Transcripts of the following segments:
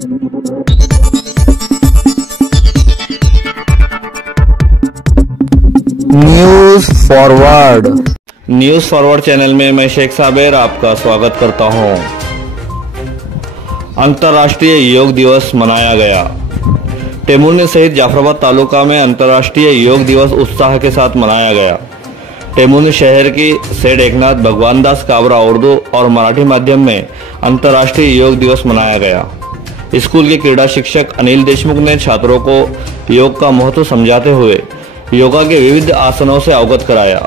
News forward channel में मैं शेख साबिर आपका स्वागत करता हूं। अंतर्राष्ट्रीय योग दिवस मनाया गया। टेमुरनी सहित जाफराबाद तालुका में अंतर्राष्ट्रीय योग दिवस उत्साह के साथ मनाया गया। टेमुरनी शहर की सेठ एकनाथ भगवानदास काबरा उर्दू और मराठी माध्यम में अंतर्राष्ट्रीय योग दिवस मनाया गया। स्कूल के क्रीड़ा शिक्षक अनिल देशमुख ने छात्रों को योग का महत्व समझाते हुए योगा के विविध आसनों से अवगत कराया।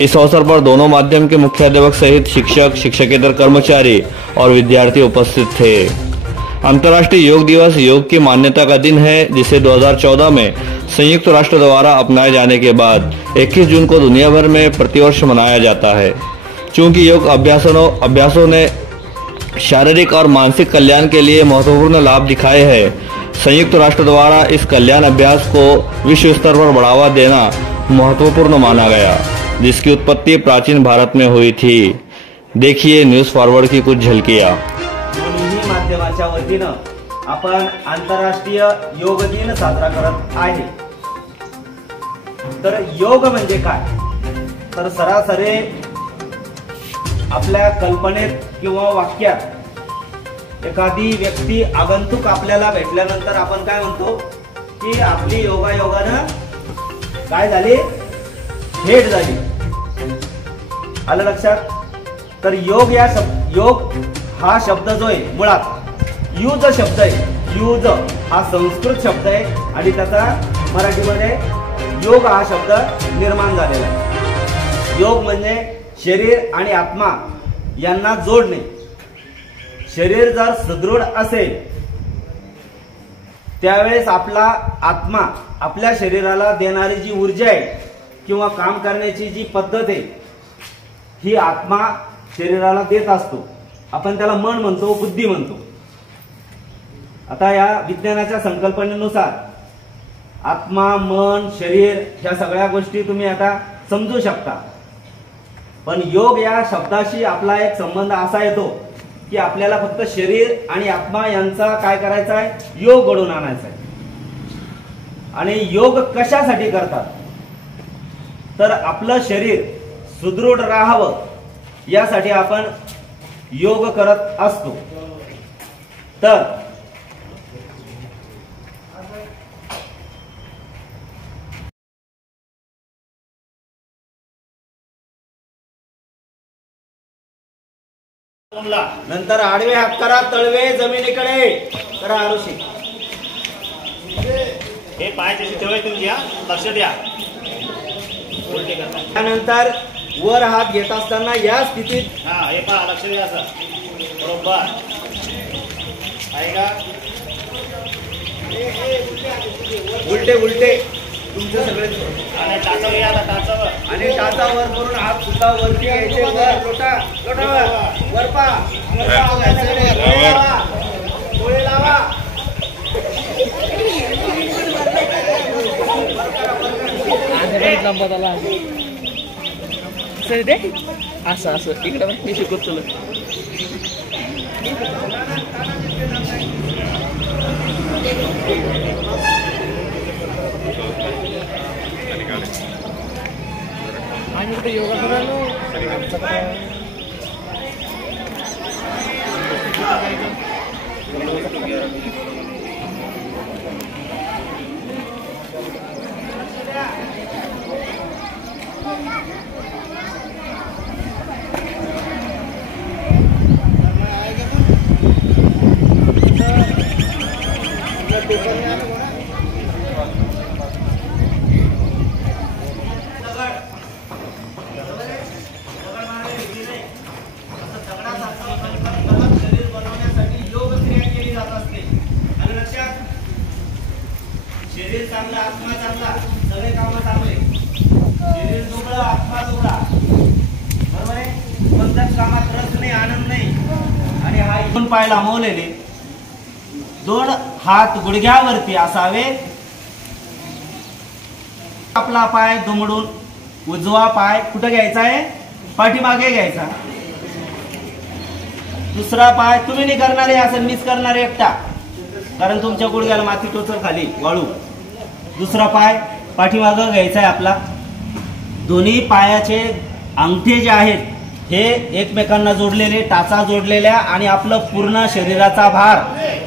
इस अवसर पर दोनों माध्यम के मुख्याध्यापक सहित शिक्षक, शिक्षकेतर कर्मचारी और विद्यार्थी उपस्थित थे। अंतर्राष्ट्रीय योग दिवस योग की मान्यता का दिन है, जिसे 2014 में संयुक्त राष्ट्र द्वारा अपनाए जाने के बाद 21 जून को दुनिया भर में प्रतिवर्ष मनाया जाता है। चूंकि योग अभ्यासों ने शारीरिक और मानसिक कल्याण के लिए महत्वपूर्ण लाभ दिखाए हैं, संयुक्त राष्ट्र द्वारा इस कल्याण अभ्यास को विश्व स्तर पर बढ़ावा देना महत्वपूर्ण माना गया, जिसकी उत्पत्ति प्राचीन भारत में हुई थी। देखिए न्यूज फॉरवर्ड की कुछ झलकियां। दोन्ही माध्यमाच्या वतीनं आपण आंतरराष्ट्रीय योग दिन साजरा करत आहे। तर योग म्हणजे काय? तर सरासरी आपल्या कल्पनेत किंवा वाक्यात एखादी व्यक्ती आगंतुक आपल्याला भेटल्यानंतर आपण काय म्हणतो की आपली योगायोगानं काय झाली, भेट झाली। आलं लक्षात? तर योग हा शब्द जो आहे मुळात यूज शब्द आहे। यूज हा संस्कृत शब्द आहे आणि त्याचा मराठीमध्ये योग हा शब्द निर्माण झालेला आहे। योग म्हणजे शरीर आणि आत्मा यांना जोडणे। शरीर जर सुदृढ असेल त्यावेळेस आपला आत्मा आपल्या शरीराला देणारी जी ऊर्जा आहे किंवा काम करण्याची जी पद्धत आहे ही आत्मा शरीराला देत असतो। आपण त्याला मन म्हणतो, बुद्धी म्हणतो। आता या विज्ञानाच्या संकल्पनेनुसार आत्मा, मन, शरीर ह्या सगळ्या गोष्टी तुम्ही आता समजू शकता। पण योग या शब्दाशी आपला एक संबंध असा येतो की आपल्याला फक्त शरीर आणि आत्मा यांचा काय करायचा आहे, योग घडवून आणायचा आहे। आणि योग कशासाठी करतात? तर आपलं शरीर सुदृढ राहावं यासाठी आपण योग करत असतो। तर नंतर आडवे हात करा, तळवे जमिनीकडे करा, आरुषी हे पायाचे ठेवायचे तुम्ही, लक्ष द्या। उलटे करता त्यानंतर वर हात घेत असताना या स्थितीत हे पहा, लक्ष द्या असं बरोबर आहे का? उलटे उलटे तुमचे सगळे आणि टाचावर या, टाचावर आणि टाचावर करून हात सुद्धा वरती घ्यायचे। वर लोटा लोटावर वर पा, डोळे लावा। असं असं इकडे शिकवत तुला आणि इकडे योगा करायला शरीर चांगलं, आत्मा चांगला, सगळे काम चांगले। शरीर दुबळं, आत्मा दुबळा, बरोबर आहे? कोणत्याच कामात रस नाही, आनंद नाही। आणि हा दोन पाय लांबवलेले, दोन हात गुडघ्यावरती असावे। आपला पाय दुमडून उजवा पाय कुठे घ्यायचा आहे, पाठीमागे घ्यायचा। दुसरा पाय तुम्ही नाही करणारे, असं मीच करणारे एकटा। कारण तुमच्या गुडघ्याला माती टोचल खाली वाळू. दुसरा पाय पाठीमागं घ्यायचा आहे आपला. दोन्ही पायाचे अंगठे जे आहेत हे एकमेकांना जोडलेले, टाचा जोडलेल्या, आणि आपलं पूर्ण शरीराचा भार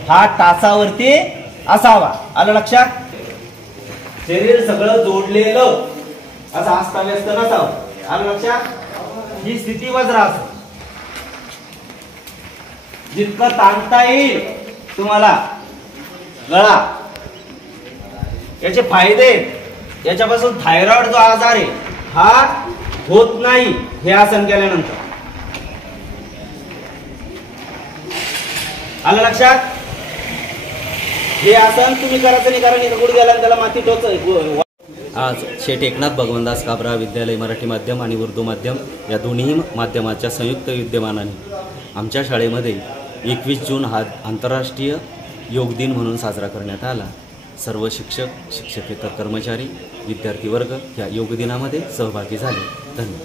हा टाचावरती असावा. आलं लक्षात? शरीर सगळं जोडलेलं असं अस्ताव्यस्त नसावं. आलं लक्षात? ही स्थिती वज्रासन. जितकं ताणता येईल तुम्हाला गळा. याचे फायदे, याच्यापासून थायरॉइड जो आजार आहे हा होत नाही हे आसन केल्यानंतर. आलं लक्षात? हे आसन तुम्ही करायचं नाही, कारण इथं गुडघ्याला त्याला माती टोच. आज शेठ एकनाथ भगवानदास काबरा विद्यालय मराठी माध्यम आणि उर्दू माध्यम या दोन्ही माध्यमाच्या संयुक्त विद्यमानाने आमच्या शाळेमध्ये 21 जून हा आंतरराष्ट्रीय योग दिन म्हणून साजरा करण्यात आला. सर्व शिक्षक, शिक्षकेतर कर्मचारी, विद्यार्थी वर्ग या योग दिनामध्ये सहभागी झाले. धन्यवाद.